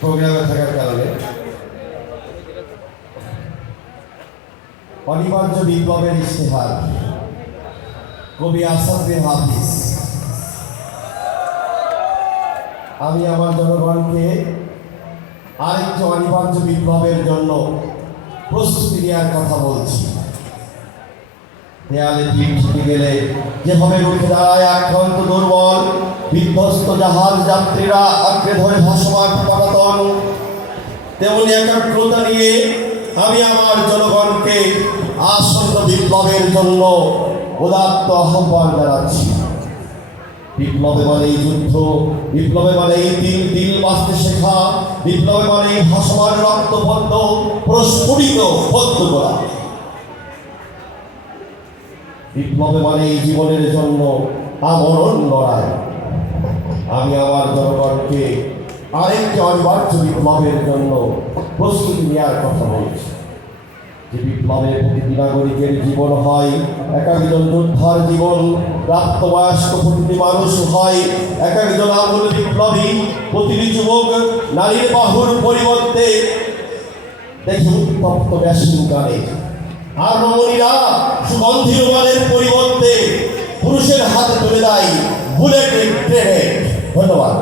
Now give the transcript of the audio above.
প্রোগ্রামে থাকার কারণে অনিবার্য বিপ্লবের ইশতেহার কবি আসাদ বিন হাফিজ। আমি আমার জনগণকে আরেকটি অনিবার্য বিপ্লবের জন্য প্রস্তুতি নেওয়ার কথা বলছি। দেয়ালে পিঠ ঠেকে গেলে যেভাবে রুখে দাঁড়ায় আক্রান্ত দুর্বল বিধ্বস্ত জাহাজ যাত্রীরা আঁকড়ে ধরে ভাসমান পতাতন, তেমনি একাগ্রতা নিয়ে আমি আমার জনগণকে আসন্ন বিপ্লবের জন্য উদাত্ত আহ্বান জানাচ্ছি। বিপ্লবে মানেই যুদ্ধ, বিপ্লবে মানেই দিল দিল বাঁচতে শেখা, বিপ্লবে মানেই ভাসমান রক্তপদ্ম প্রস্ফুটিত বদ্ধ করা, বিপ্লবে মানেই জীবনের জন্য আমরণ লড়াই। আমি আমার জনগণকে আরেকটি অনিবার্য বিপ্লবের জন্য প্রস্তুতি নেওয়ার কথা বলছি। যে বিপ্লবে প্রতিটি নাগরিকের জীবন হয় এক একজন যোদ্ধার জীবন, প্রাপ্তবয়স্ক প্রতিটি মানুষ হয় এক একজন আমূল বিপ্লবী। প্রতিটি যুবক নারীর বাহুর পরিবর্তে দেখি উত্তপ্ত মেশিন গানে, আর রমণীরা সুগন্ধি রুমালের পরিবর্তে পুরুষের হাতে তুলে দেয় বুলেট গ্রেনেড। ধন্যবাদ।